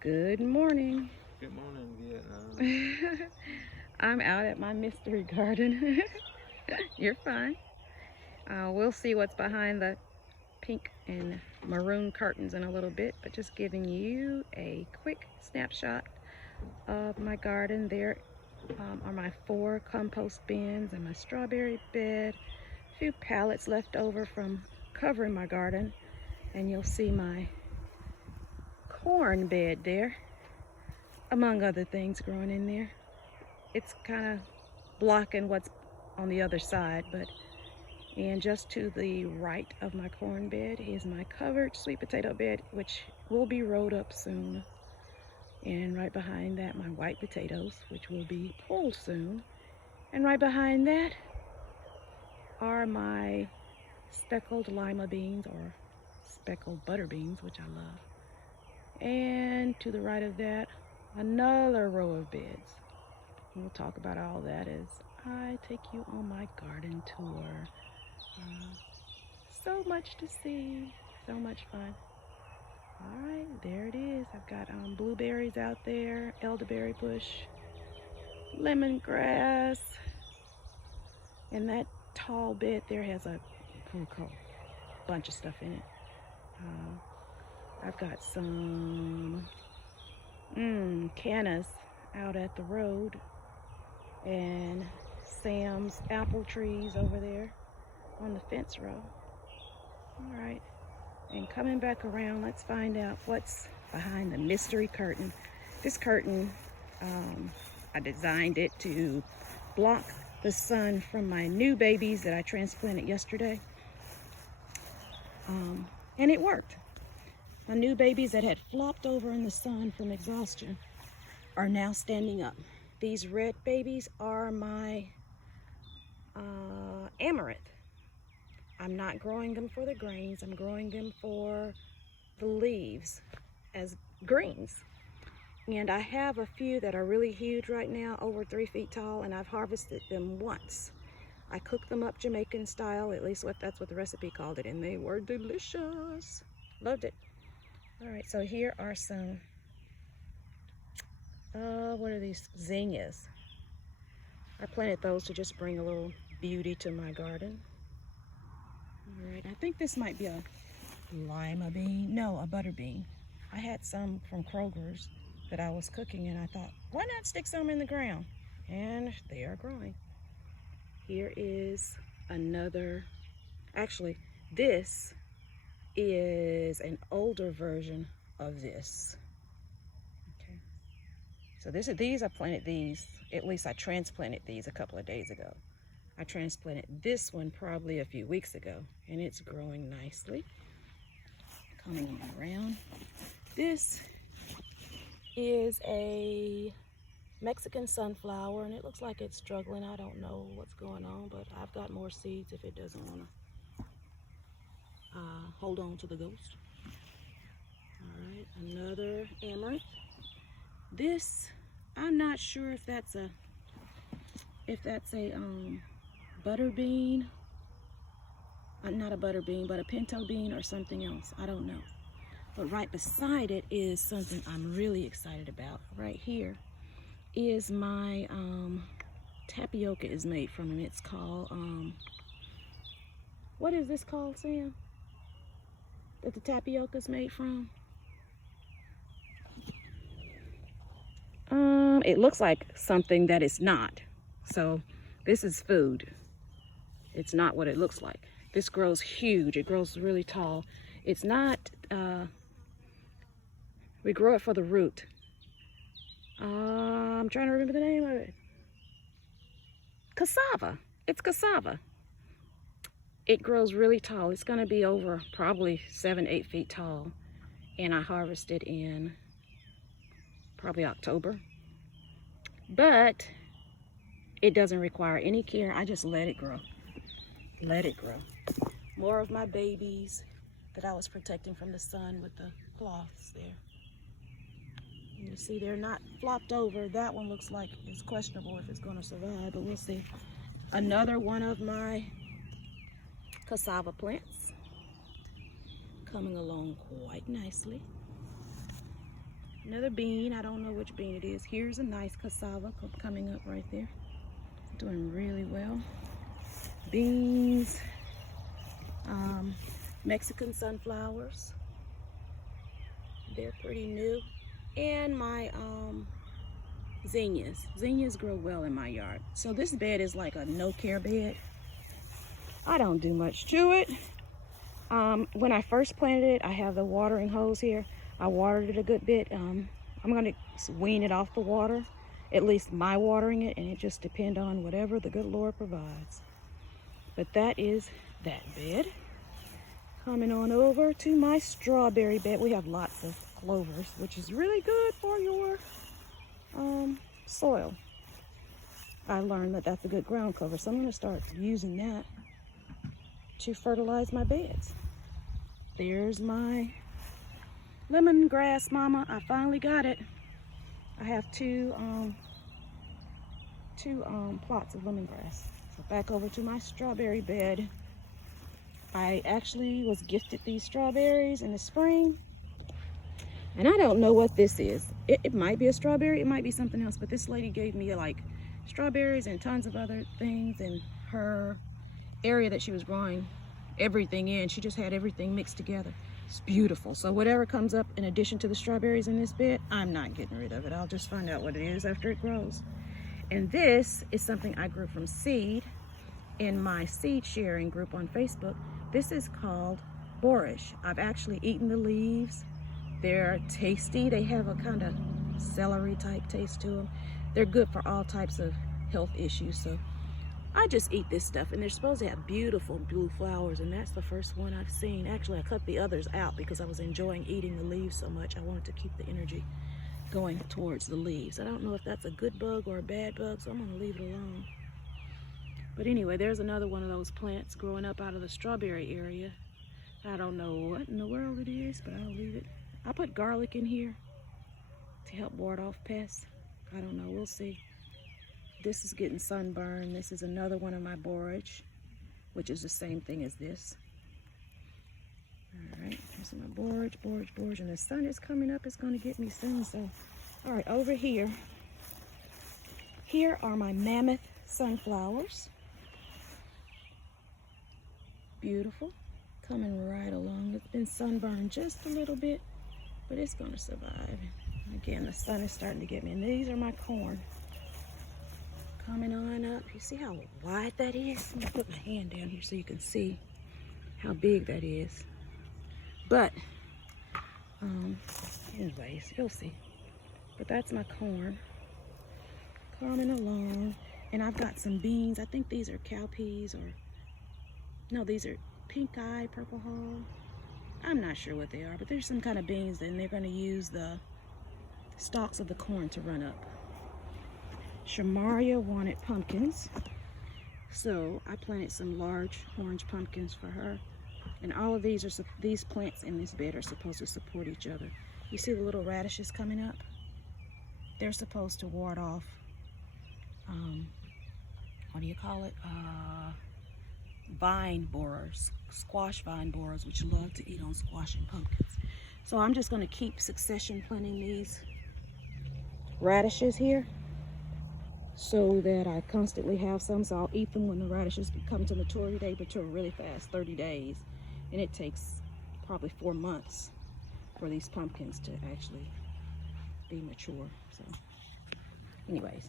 Good morning. Good morning, Vietnam. I'm out at my mystery garden. You're fine. We'll see what's behind the pink and maroon curtains in a little bit, but just giving you a quick snapshot of my garden. There are my 4 compost bins and my strawberry bed, a few pallets left over from covering my garden, and you'll see my corn bed there, among other things growing in there. It's kind of blocking what's on the other side, and just to the right of my corn bed is my covered sweet potato bed, which will be rolled up soon. And right behind that, my white potatoes, which will be pulled soon. And right behind that are my speckled lima beans, or speckled butter beans, which I love. And to the right of that, another row of beds. We'll talk about all that as I take you on my garden tour. So much to see, so much fun. All right, there it is. I've got blueberries out there, elderberry bush, lemongrass, and that tall bed there has a bunch of stuff in it. I've got some cannas out at the road, and Sam's apple trees over there on the fence row. All right, and coming back around, let's find out what's behind the mystery curtain. This curtain, I designed it to block the sun from my new babies that I transplanted yesterday, and it worked. My new babies that had flopped over in the sun from exhaustion are now standing up. These red babies are my amaranth. I'm not growing them for the grains. I'm growing them for the leaves as greens. And I have a few that are really huge right now, over 3 feet tall, and I've harvested them once. I cooked them up Jamaican style, at least that's what the recipe called it, and they were delicious. Loved it. All right, so here are some, what are these? Zinnias. I planted those to just bring a little beauty to my garden. All right, I think this might be a lima bean. No, a butter bean. I had some from Kroger's that I was cooking, and I thought, why not stick some in the ground? And they are growing. Here is another, actually, this is an older version of this. Okay. So these, I planted these, at least I transplanted these a couple of days ago. I transplanted this one probably a few weeks ago, and it's growing nicely. Coming around. This is a Mexican sunflower, and it looks like it's struggling. I don't know what's going on, but I've got more seeds if it doesn't want to hold on to the ghost. All right, another amaranth. This, I'm not sure if that's a butter bean. Not a butter bean, but a pinto bean or something else. I don't know. But right beside it is something I'm really excited about. Right here is my tapioca is made from, and it's called, what is this called, Sam? That the tapioca is made from? It looks like something that it's not. So this is food. It's not what it looks like. This grows huge. It grows really tall. It's not, we grow it for the root. I'm trying to remember the name of it. Cassava. It's cassava. It grows really tall. It's going to be over probably 7-8 feet tall. And I harvested in probably October. But it doesn't require any care. I just let it grow. Let it grow. More of my babies that I was protecting from the sun with the cloths there. You see, they're not flopped over. That one looks like it's questionable if it's going to survive, but we'll see. Another one of my cassava plants, coming along quite nicely. Another bean. I don't know which bean it is. Here's a nice cassava coming up right there. Doing really well. Beans. Mexican sunflowers. They're pretty new. And my zinnias. Zinnias grow well in my yard. So this bed is like a no-care bed. I don't do much to it. When I first planted it, I have the watering hose here. I watered it a good bit. I'm going to wean it off the water, at least my watering it, and it just depends on whatever the good Lord provides. But that is that bed. Coming on over to my strawberry bed. We have lots of clovers, which is really good for your soil. I learned that that's a good ground cover, so I'm going to start using that to fertilize my beds. There's my lemongrass mama. I finally got it. I have two plots of lemongrass. So back over to my strawberry bed. I actually was gifted these strawberries in the spring, and I don't know what this is. It might be a strawberry, it might be something else, but this lady gave me like strawberries and tons of other things in her area that she was growing everything in. She just had everything mixed together. It's beautiful. So whatever comes up in addition to the strawberries in this bed, I'm not getting rid of it. I'll just find out what it is after it grows. And this is something I grew from seed in my seed sharing group on Facebook. This is called borscht. I've actually eaten the leaves. They're tasty. They have a kind of celery type taste to them. They're good for all types of health issues. So I just eat this stuff, and they're supposed to have beautiful blue flowers, and that's the first one I've seen. Actually, I cut the others out because I was enjoying eating the leaves so much. I wanted to keep the energy going towards the leaves. I don't know if that's a good bug or a bad bug, so I'm going to leave it alone. But anyway, there's another one of those plants growing up out of the strawberry area. I don't know what in the world it is, but I'll leave it. I put garlic in here to help ward off pests. I don't know, we'll see. This is getting sunburned. This is another one of my borage, which is the same thing as this. All right, here's my borage, and the sun is coming up. It's going to get me soon. So, all right, over here. Here are my mammoth sunflowers. Beautiful, coming right along. It's been sunburned just a little bit, but it's going to survive. Again, the sun is starting to get me, and these are my corn. Coming on up. You see how wide that is? I'm gonna put my hand down here so you can see how big that is. But anyways, you'll see. But that's my corn coming along. And I've got some beans. I think these are cowpeas, or no, these are pink eye, purple hull. I'm not sure what they are, but there's some kind of beans, and they're going to use the stalks of the corn to run up. Shamaria wanted pumpkins, so I planted some large orange pumpkins for her. And all of these plants in this bed are supposed to support each other. You see the little radishes coming up? They're supposed to ward off, what do you call it? Vine borers, squash vine borers, which love to eat on squash and pumpkins. So I'm just going to keep succession planting these radishes here, so that I constantly have some. So I'll eat them when the radishes come to maturity. They mature really fast, 30 days. And it takes probably 4 months for these pumpkins to actually be mature. So anyways,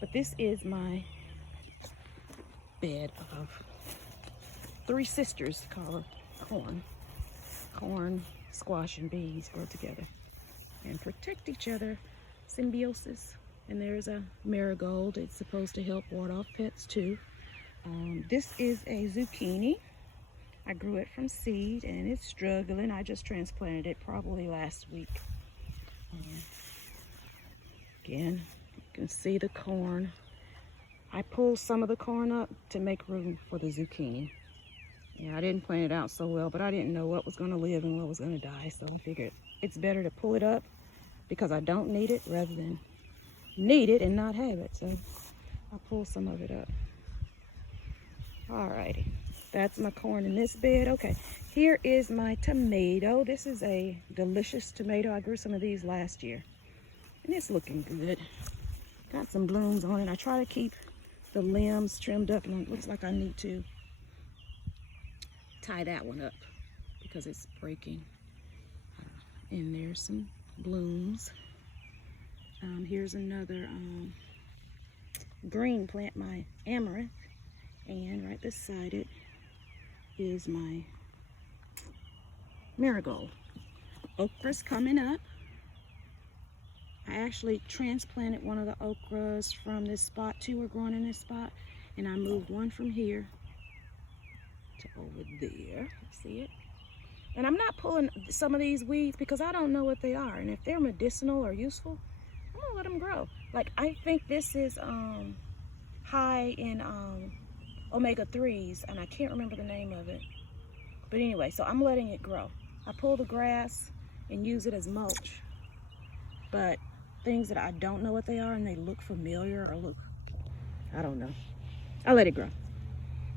but this is my bed of 3 sisters called corn. Corn, squash, and bees grow together and protect each other. Symbiosis. And there's a marigold. It's supposed to help ward off pests too. This is a zucchini. I grew it from seed, and it's struggling. I just transplanted it probably last week. Again, you can see the corn. I pulled some of the corn up to make room for the zucchini. Yeah, I didn't plant it out so well, but I didn't know what was going to live and what was going to die, so I figured it's better to pull it up because I don't need it rather than need it and not have it. So I'll pull some of it up. Alrighty. That's my corn in this bed. Okay, here is my tomato. This is a delicious tomato. I grew some of these last year. And it's looking good. Got some blooms on it. I try to keep the limbs trimmed up, and it looks like I need to tie that one up because it's breaking. And there's some blooms. Here's another green plant, my amaranth. And right beside it is my marigold. Okra's coming up. I actually transplanted one of the okras from this spot. Two were growing in this spot, and I moved one from here to over there. See it? And I'm not pulling some of these weeds because I don't know what they are, and if they're medicinal or useful, I'm gonna let them grow. Like, I think this is high in omega-3s, and I can't remember the name of it. But anyway, so I'm letting it grow. I pull the grass and use it as mulch. But things that I don't know what they are and they look familiar or look, I don't know, I let it grow.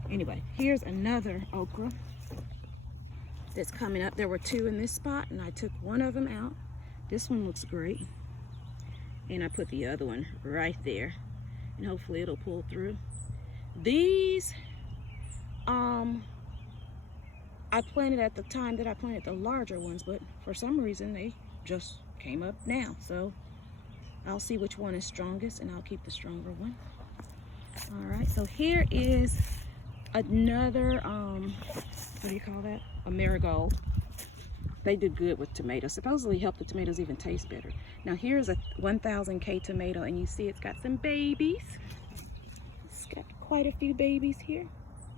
Anyway, here's another okra that's coming up. There were two in this spot and I took one of them out. This one looks great. And I put the other one right there. And hopefully it'll pull through. These, I planted at the time that I planted the larger ones, but for some reason they just came up now. So I'll see which one is strongest and I'll keep the stronger one. All right, so here is another, what do you call that? A marigold. They did good with tomatoes. Supposedly help the tomatoes even taste better. Now here's a 1000K tomato, and you see it's got some babies. It's got quite a few babies here.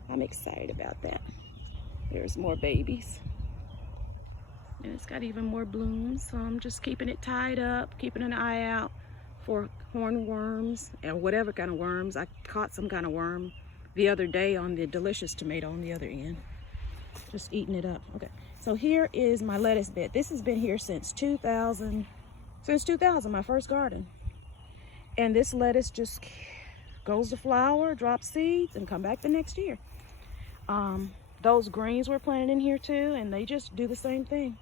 I'm excited about that. There's more babies. And it's got even more blooms, so I'm just keeping it tied up, keeping an eye out for hornworms and whatever kind of worms. I caught some kind of worm the other day on the delicious tomato on the other end. Just eating it up. Okay, so here is my lettuce bed. This has been here since 2000, my first garden. And this lettuce just goes to flower, drops seeds, and come back the next year. Those greens were planted in here too, and they just do the same thing.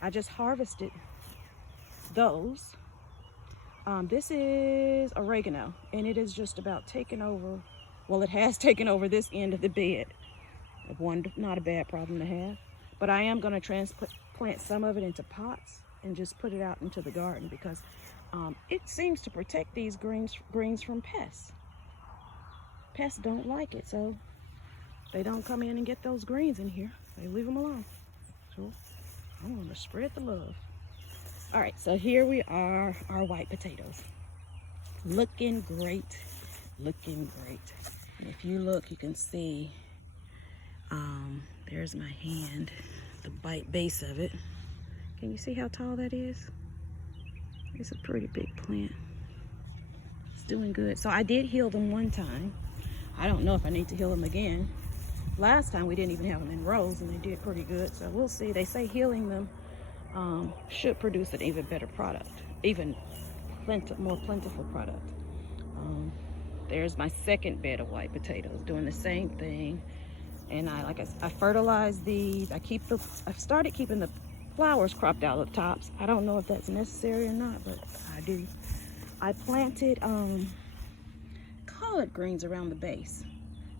I just harvested those. This is oregano, and it is just about taken over. Well, it has taken over this end of the bed. Not a bad problem to have. But I am going to transplant some of it into pots and just put it out into the garden because it seems to protect these greens from pests. Pests don't like it, so they don't come in and get those greens in here. They leave them alone. So I'm going to spread the love. All right, so here we are, our white potatoes. Looking great, looking great. And if you look, you can see, there's my hand, the base of it. Can you see how tall that is? It's a pretty big plant. It's doing good. So I did heal them one time. I don't know if I need to heal them again. Last time we didn't even have them in rows and they did pretty good. So we'll see. They say healing them should produce an even better product, even more plentiful product. There's my second bed of white potatoes doing the same thing. And I fertilize these. I've started keeping the flowers cropped out of the tops. I don't know if that's necessary or not, but I do. I planted collard greens around the base.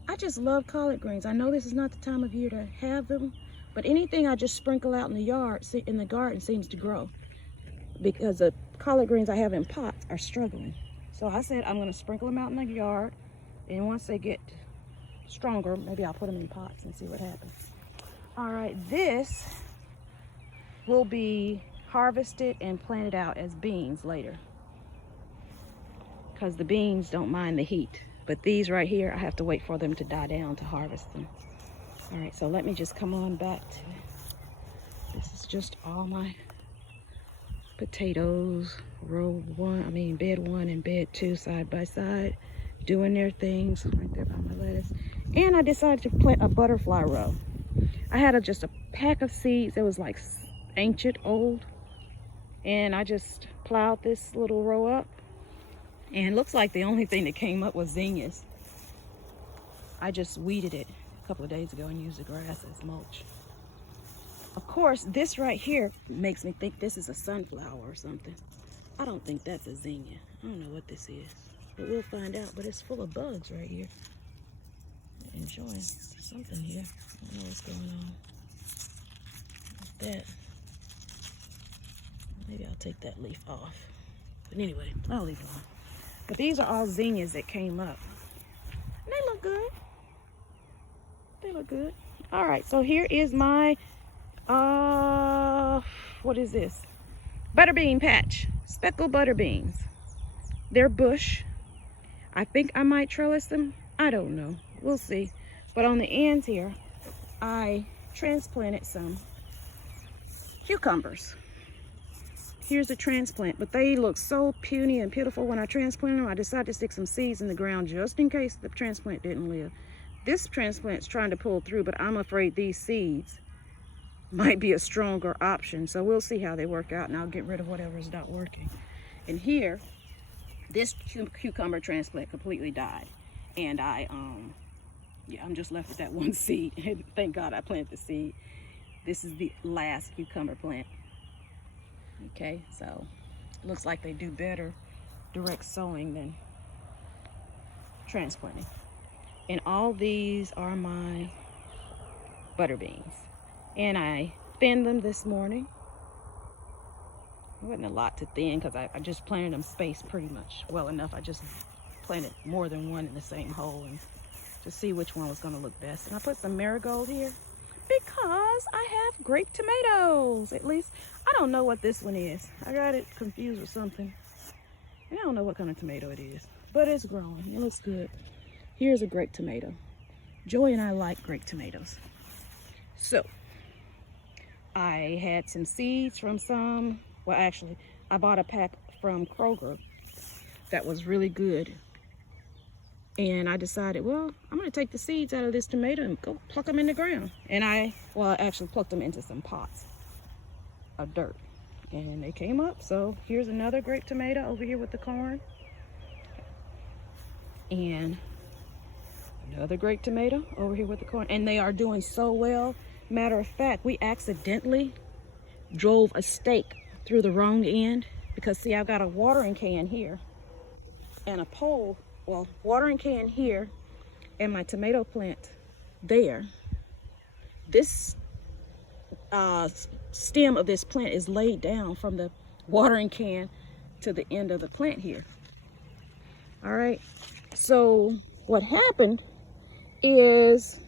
I just love collard greens. I know this is not the time of year to have them, but anything I just sprinkle out in the yard, in the garden, seems to grow because the collard greens I have in pots are struggling. So I said I'm going to sprinkle them out in the yard, and once they get stronger, maybe I'll put them in pots and see what happens. All right, this will be harvested and planted out as beans later because the beans don't mind the heat. But these right here, I have to wait for them to die down to harvest them. All right, so let me just come on back to this. Is just all my potatoes, bed 1 and bed 2 side by side, doing their things right there by my lettuce. And I decided to plant a butterfly row. I had just a pack of seeds that was like ancient, old, and I just plowed this little row up, and it looks like the only thing that came up was zinnias. I just weeded it. a couple of days ago and used the grass as mulch. Of course, this right here makes me think this is a sunflower or something. I don't think that's a zinnia. I don't know what this is, but we'll find out. But it's full of bugs right here. Enjoying something here. I don't know what's going on with that. Maybe I'll take that leaf off. But anyway, I'll leave it on. But these are all zinnias that came up. And they look good. They look good. All right, so here is my, what is this? Butterbean patch. Speckled butter beans. They're bush. I think I might trellis them. I don't know. We'll see. But on the ends here, I transplanted some cucumbers. Here's a transplant, but they look so puny and pitiful when I transplanted them. I decided to stick some seeds in the ground just in case the transplant didn't live. This transplant's trying to pull through, but I'm afraid these seeds might be a stronger option. So we'll see how they work out, and I'll get rid of whatever's not working. And here, this cucumber transplant completely died. And I'm just left with that one seed. And thank God I planted the seed. This is the last cucumber plant. Okay, so it looks like they do better direct sowing than transplanting. And all these are my butter beans. And I thinned them this morning. It wasn't a lot to thin because I just planted them spaced pretty much well enough. I just planted more than one in the same hole and to see which one was going to look best. And I put some marigold here because I have grape tomatoes. At least I don't know what this one is. I got it confused with something. And I don't know what kind of tomato it is, but it's growing. It looks good. Here's a grape tomato. Joy and I like grape tomatoes. So I had some seeds from some, well actually I bought a pack from Kroger that was really good. And I decided, well, I'm gonna take the seeds out of this tomato and go pluck them in the ground. And I actually plucked them into some pots of dirt. And they came up, so here's another grape tomato over here with the corn. And another grape tomato over here with the corn. And they are doing so well. Matter of fact, we accidentally drove a stake through the wrong end because see, I've got a watering can here and a pole, well, watering can here and my tomato plant there. This stem of this plant is laid down from the watering can to the end of the plant here. All right, so what happened is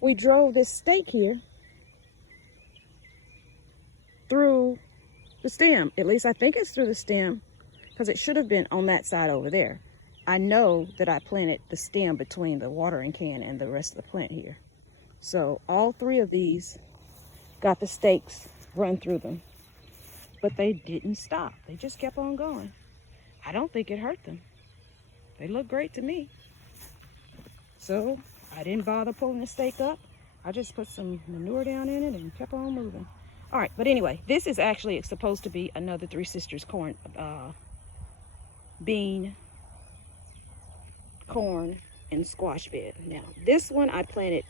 we drove this stake here through the stem. At least I think it's through the stem because it should have been on that side over there. I know that I planted the stem between the watering can and the rest of the plant here. So all three of these got the stakes run through them, but they didn't stop. They just kept on going. I don't think it hurt them. They look great to me. So I didn't bother pulling the stake up. I just put some manure down in it and kept on moving. All right, but anyway, this is actually supposed to be another Three Sisters corn, bean, corn, and squash bed. Now, this one I planted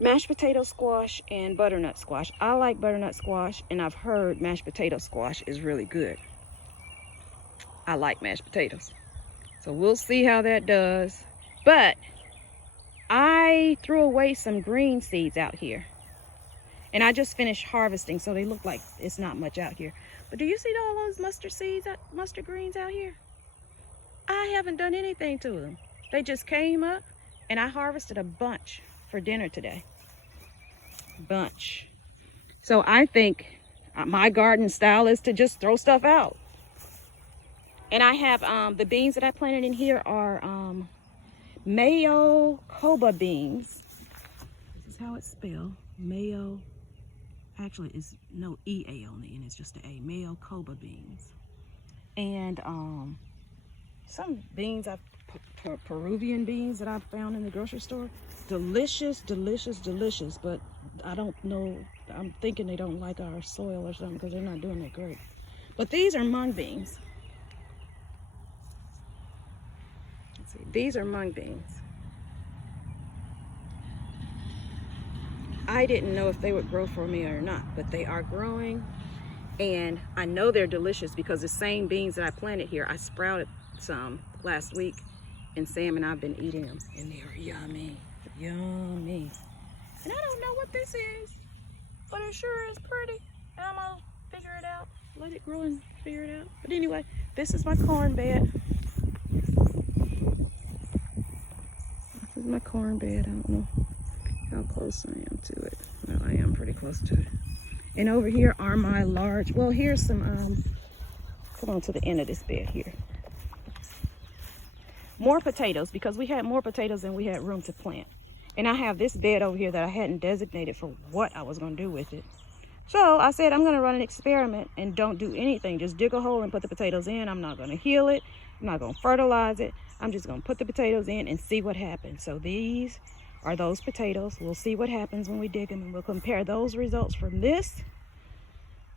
mashed potato squash and butternut squash. I like butternut squash, and I've heard mashed potato squash is really good. I like mashed potatoes. So we'll see how that does. But I threw away some green seeds out here. And I just finished harvesting, so they look like it's not much out here. But do you see all those mustard seeds, mustard greens out here? I haven't done anything to them. They just came up, and I harvested a bunch for dinner today. Bunch. So I think my garden style is to just throw stuff out. And I have the beans that I planted in here are Mayo Coba beans. This is how it's spelled. Mayo. Actually, it's no EA on the end. It's just an A. Mayo Coba beans. And some beans, Peruvian beans that I found in the grocery store. Delicious, delicious, delicious. But I don't know. I'm thinking they don't like our soil or something because they're not doing that great. But these are mung beans. Let's see. These are mung beans. I didn't know if they would grow for me or not, but they are growing. And I know they're delicious because the same beans that I planted here, I sprouted some last week, and Sam and I've been eating them, and they are yummy, yummy. And I don't know what this is, but it sure is pretty. And I'm gonna figure it out, let it grow and figure it out. But anyway, this is my corn bed. This is my corn bed. I don't know how close I am to it. Well, I am pretty close to it. And over here are my large, well, here's some, come on to the end of this bed here. More potatoes, because we had more potatoes than we had room to plant. And I have this bed over here that I hadn't designated for what I was going to do with it. So I said I'm going to run an experiment and don't do anything. Just dig a hole and put the potatoes in. I'm not going to heal it. I'm not going to fertilize it. I'm just going to put the potatoes in and see what happens. So these are those potatoes. We'll see what happens when we dig them, and we'll compare those results from this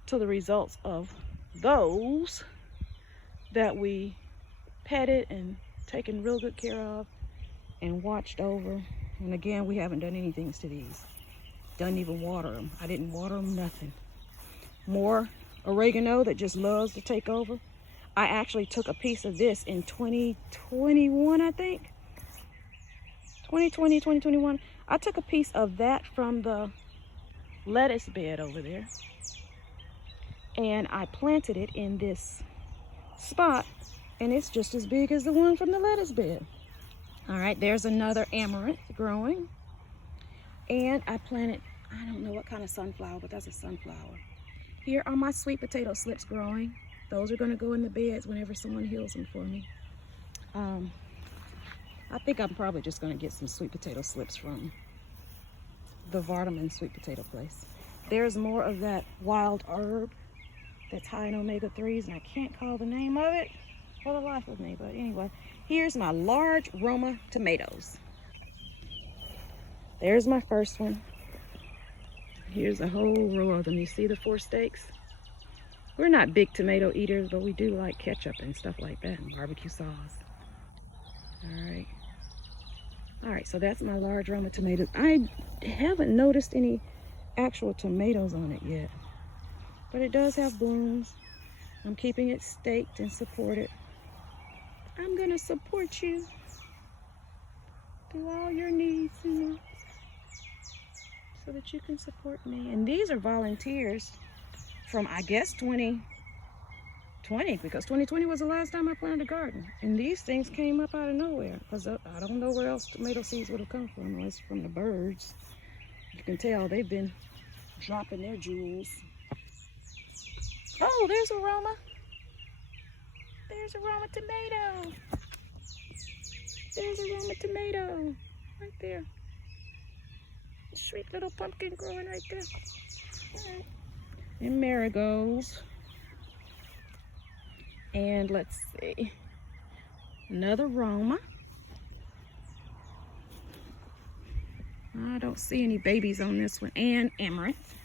to the results of those that we petted and taken real good care of and watched over. And again, we haven't done anything to these. Doesn't even water them. I didn't water them, nothing. More oregano that just loves to take over. I actually took a piece of this in 2021, I think. 2020, 2021. I took a piece of that from the lettuce bed over there. And I planted it in this spot. And it's just as big as the one from the lettuce bed. All right, there's another amaranth growing. And I planted, I don't know what kind of sunflower, but that's a sunflower. Here are my sweet potato slips growing. Those are gonna go in the beds whenever someone heals them for me. I think I'm probably just gonna get some sweet potato slips from the Vardaman sweet potato place. There's more of that wild herb that's high in omega-3s, and I can't call the name of it for the life of me. But anyway, here's my large Roma tomatoes. There's my first one. Here's a whole row of them. You see the 4 stakes? We're not big tomato eaters, but we do like ketchup and stuff like that, and barbecue sauce. All right, so that's my large Roma tomatoes. I haven't noticed any actual tomatoes on it yet, but it does have blooms. I'm keeping it staked and supported. I'm gonna support you through all your needs and wants so that you can support me. And these are volunteers from, I guess, 2020, because 2020 was the last time I planted a garden. And these things came up out of nowhere, because I don't know where else tomato seeds would have come from, unless from the birds. You can tell they've been dropping their jewels. Oh, there's a Roma. There's a Roma tomato. There's a Roma tomato right there. A sweet little pumpkin growing right there. All right. And marigolds. And let's see. Another Roma. I don't see any babies on this one. And amaranth.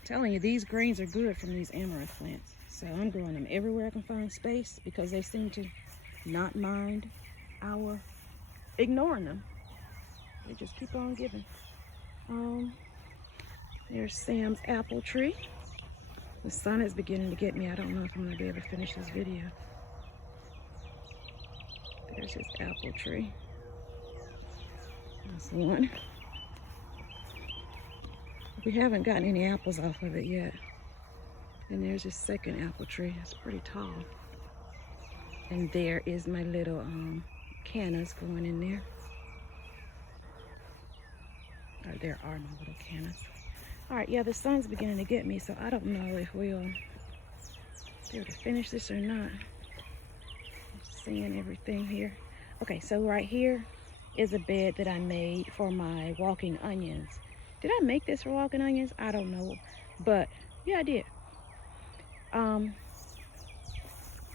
I'm telling you, these greens are good from these amaranth plants. So I'm growing them everywhere I can find space, because they seem to not mind our ignoring them. They just keep on giving. There's Sam's apple tree. The sun is beginning to get me. I don't know if I'm going to be able to finish this video. There's his apple tree. That's one. We haven't gotten any apples off of it yet. And there's his second apple tree. It's pretty tall. And there is my little cannas going in there. Or there are my little cannas. All right, yeah, the sun's beginning to get me, so I don't know if we'll be able to finish this or not. I'm seeing everything here. Okay, so right here is a bed that I made for my walking onions. Did I make this for walking onions? I don't know, but yeah, I did.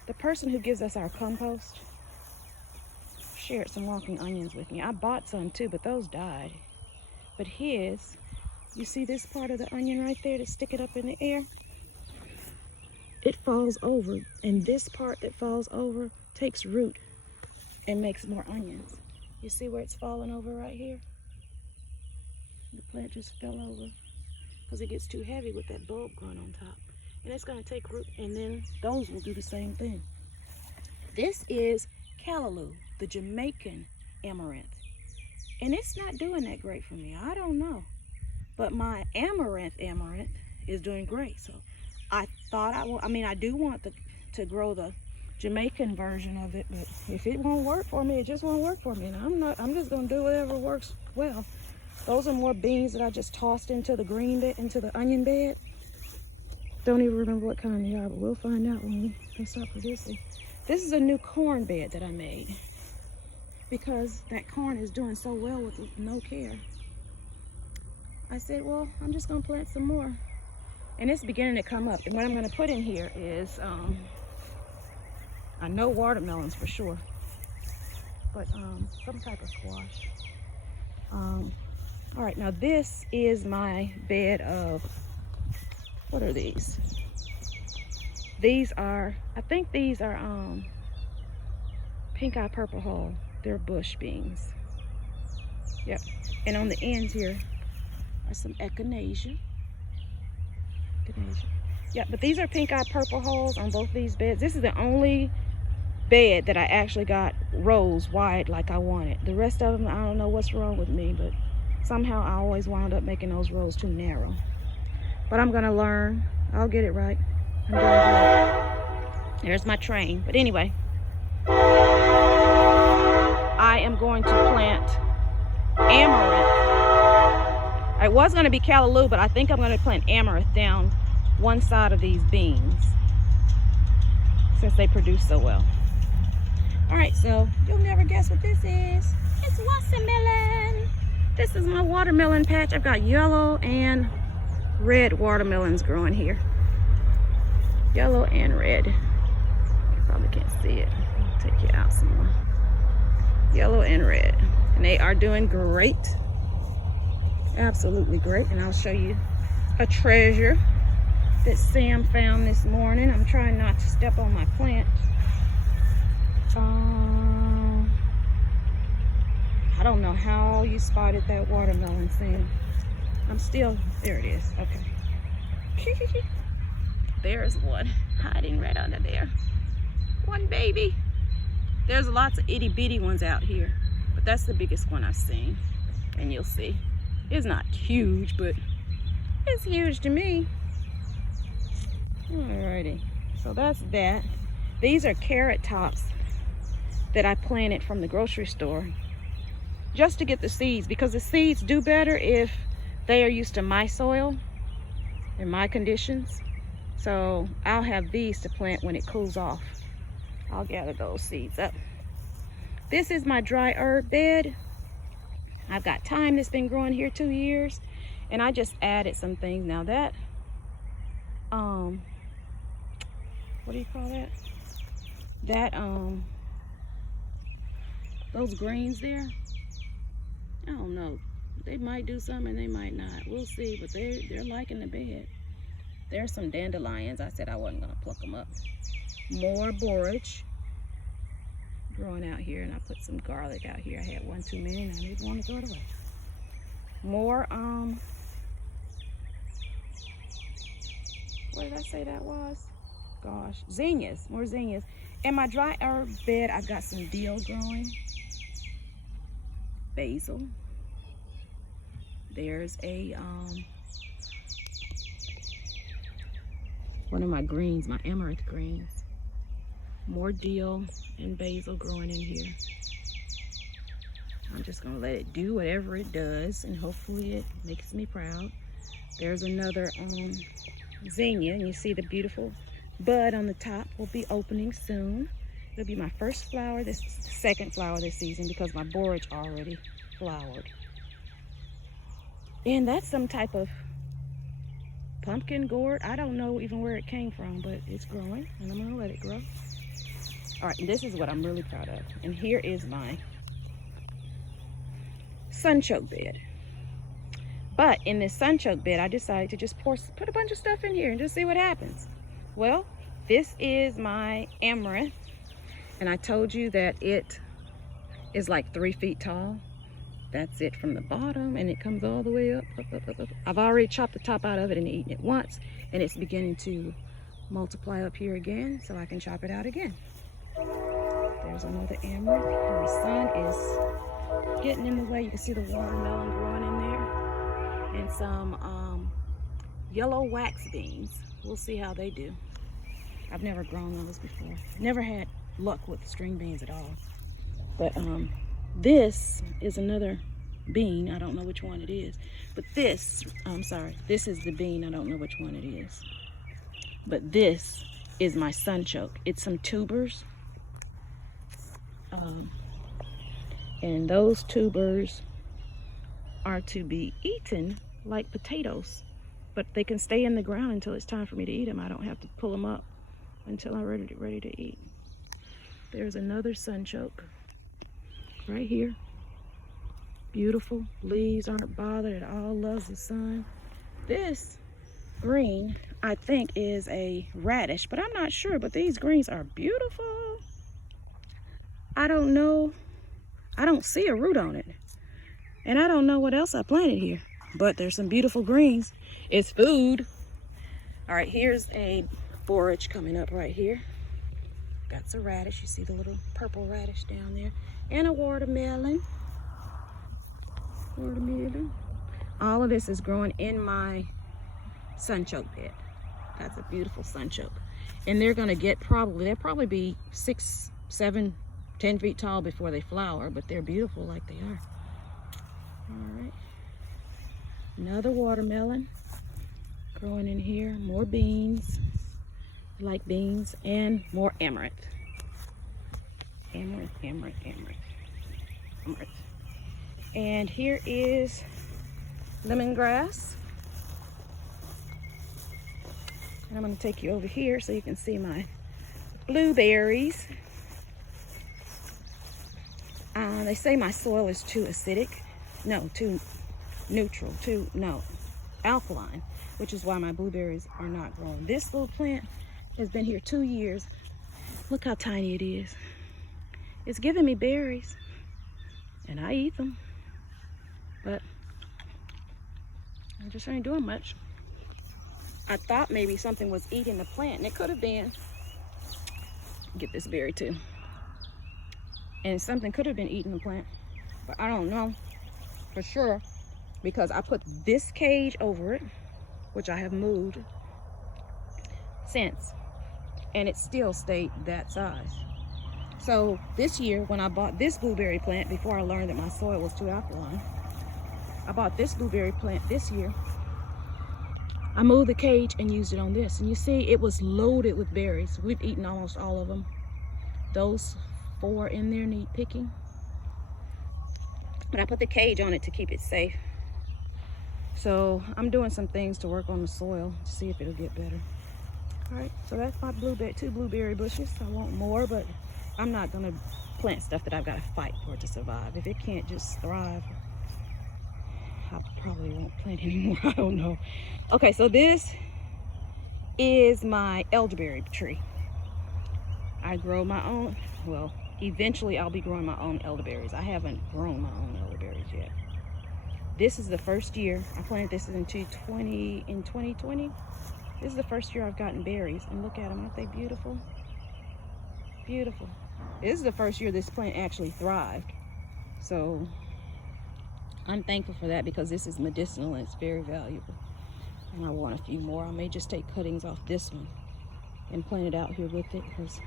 The person who gives us our compost shared some walking onions with me. I bought some too, but those died. But his, you see this part of the onion right there to stick it up in the air? It falls over, and this part that falls over takes root and makes more onions. You see where it's falling over right here? The plant just fell over because it gets too heavy with that bulb growing on top. And it's going to take root, and then those will do the same thing. This is Callaloo, the Jamaican amaranth. And it's not doing that great for me. I don't know. But my amaranth is doing great. So I thought I do want to grow the Jamaican version of it, but if it won't work for me, it just won't work for me. And I'm just gonna do whatever works well. Those are more beans that I just tossed into the green bed, into the onion bed. Don't even remember what kind they are, but we'll find out when they start producing. This is a new corn bed that I made because that corn is doing so well with no care. I said, well, I'm just gonna plant some more. And it's beginning to come up. And what I'm gonna put in here is, I know watermelons for sure, but some type of squash. All right, now this is my bed of, what are these? These are, I think these are pink eye purple hull. They're bush beans. Yep, and on the ends here are some echinacea. Yeah, but these are pink eye purple hulls on both these beds. This is the only bed that I actually got rows wide like I wanted. The rest of them, I don't know what's wrong with me, but somehow I always wound up making those rows too narrow. But I'm gonna learn. I'll get it right. I'm doing good. There's my train. But anyway, I am going to plant amaranth. I was going to be Callaloo, but I think I'm going to plant amaranth down one side of these beans since they produce so well. All right, so you'll never guess what this is. It's watermelon. This is my watermelon patch. I've got yellow and red watermelons growing here. Yellow and red. You probably can't see it. I'll take you out some more. Yellow and red. And they are doing great. Absolutely great. And I'll show you a treasure that Sam found this morning. I'm trying not to step on my plant. I don't know how you spotted that watermelon, Sam. There it is. Okay. There's one hiding right under there. One baby. There's lots of itty bitty ones out here, but that's the biggest one I've seen. And you'll see. It's not huge, but it's huge to me. Alrighty, so that's that. These are carrot tops that I planted from the grocery store just to get the seeds, because the seeds do better if they are used to my soil and my conditions. So I'll have these to plant when it cools off. I'll gather those seeds up. This is my dry herb bed. I've got thyme that's been growing here 2 years, and I just added some things. Now that, what do you call that? Those greens there, I don't know. They might do something and they might not. We'll see, but they're liking the bed. There's some dandelions. I said I wasn't gonna pluck them up. More borage growing out here, and I put some garlic out here. I had one too many and I didn't want to throw it away. More, what did I say that was? Gosh, zinnias, more zinnias. In my dry herb bed, I've got some dill growing. Basil. There's a, one of my greens, my amaranth greens. More dill and basil growing in here. I'm just gonna let it do whatever it does, and hopefully it makes me proud. There's another zinnia, and you see the beautiful bud on the top will be opening soon. It'll be my first flower, second flower this season, because my borage already flowered. And that's some type of pumpkin gourd. I don't know even where it came from, but it's growing, and I'm gonna let it grow. All right, and this is what I'm really proud of. And here is my sunchoke bed. But in this sunchoke bed, I decided to just put a bunch of stuff in here and just see what happens. Well, this is my amaranth, and I told you that it is like 3 feet tall. That's it from the bottom, and it comes all the way up. I've already chopped the top out of it and eaten it once, and it's beginning to multiply up here again, so I can chop it out again. There's another amaranth. The sun is getting in the way. You can see the watermelon growing in there, and some yellow wax beans. We'll see how they do. I've never grown those before. Never had luck with string beans at all. But this is another bean. I don't know which one it is. But this, I'm sorry, this is the bean. I don't know which one it is. But this is my sunchoke. It's some tubers. And those tubers are to be eaten like potatoes. But they can stay in the ground until it's time for me to eat them. I don't have to pull them up until I'm ready to eat. There's another sunchoke right here. Beautiful. Leaves aren't bothered at all. Loves the sun. This green, I think, is a radish, but I'm not sure. But these greens are beautiful. I don't know. I don't see a root on it. And I don't know what else I planted here. But there's some beautiful greens. It's food. All right, here's a borage coming up right here. Got some radish. You see the little purple radish down there. And a watermelon. All of this is growing in my sunchoke bed. That's a beautiful sunchoke. And they're gonna get they'll probably be 6, 7, 10 feet tall before they flower, but they're beautiful like they are. All right. Another watermelon growing in here. More beans. I like beans. And more amaranth. Amaranth. And here is lemongrass. And I'm going to take you over here so you can see my blueberries. They say my soil is too acidic. No, too neutral. Alkaline, which is why my blueberries are not growing. This little plant has been here 2 years. Look how tiny it is. It's giving me berries, and I eat them. But I just ain't doing much. I thought maybe something was eating the plant, and it could have been. Get this berry too. And something could have been eating the plant, but I don't know for sure because I put this cage over it, which I have moved since, and it still stayed that size. So this year when I bought this blueberry plant, before I learned that my soil was too alkaline, I bought this blueberry plant this year. I moved the cage and used it on this. And you see, it was loaded with berries. We've eaten almost all of them. Those 4 in there need picking. But I put the cage on it to keep it safe. So I'm doing some things to work on the soil to see if it'll get better. All right, so that's my 2 blueberry bushes. I want more, but I'm not gonna plant stuff that I've got to fight for to survive. If it can't just thrive, I probably won't plant anymore. I don't know. Okay, so this is my elderberry tree. I grow my own. Well, eventually I'll be growing my own elderberries. I haven't grown my own elderberries yet. This is the first year. I planted this in 2020. This is the first year I've gotten berries. And look at them. Aren't they beautiful? Beautiful. This is the first year this plant actually thrived. So I'm thankful for that because this is medicinal and it's very valuable. And I want a few more. I may just take cuttings off this one and plant it out here with it because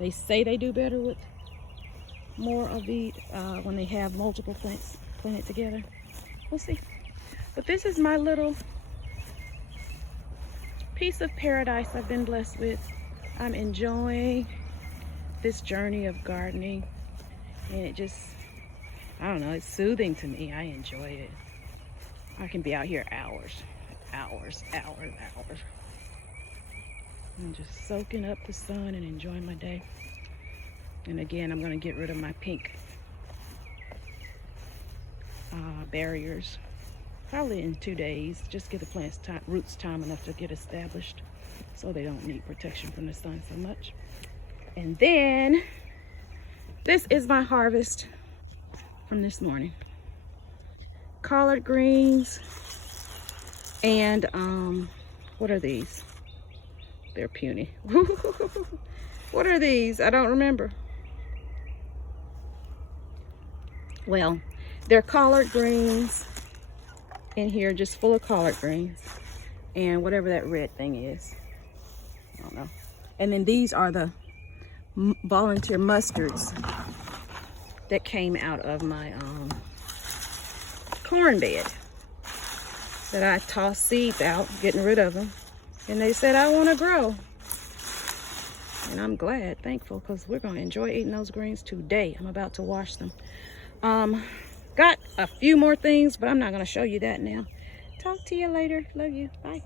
they say they do better with more of the, when they have multiple plants planted together. We'll see. But this is my little piece of paradise I've been blessed with. I'm enjoying this journey of gardening, and it just, I don't know, it's soothing to me. I enjoy it. I can be out here hours. I'm just soaking up the sun and enjoying my day. And again, I'm going to get rid of my pink barriers probably in 2 days. Just give the plant's roots time enough to get established so they don't need protection from the sun so much. And then this is my harvest from this morning. collard greens. And what are these? They're puny. What are these? I don't remember. Well, they're collard greens in here, just full of collard greens. And whatever that red thing is. I don't know. And then these are the volunteer mustards that came out of my corn bed that I tossed seeds out, getting rid of them. And they said, I want to grow. And I'm glad, thankful, because we're going to enjoy eating those greens today. I'm about to wash them. Got a few more things, but I'm not going to show you that now. Talk to you later. Love you. Bye.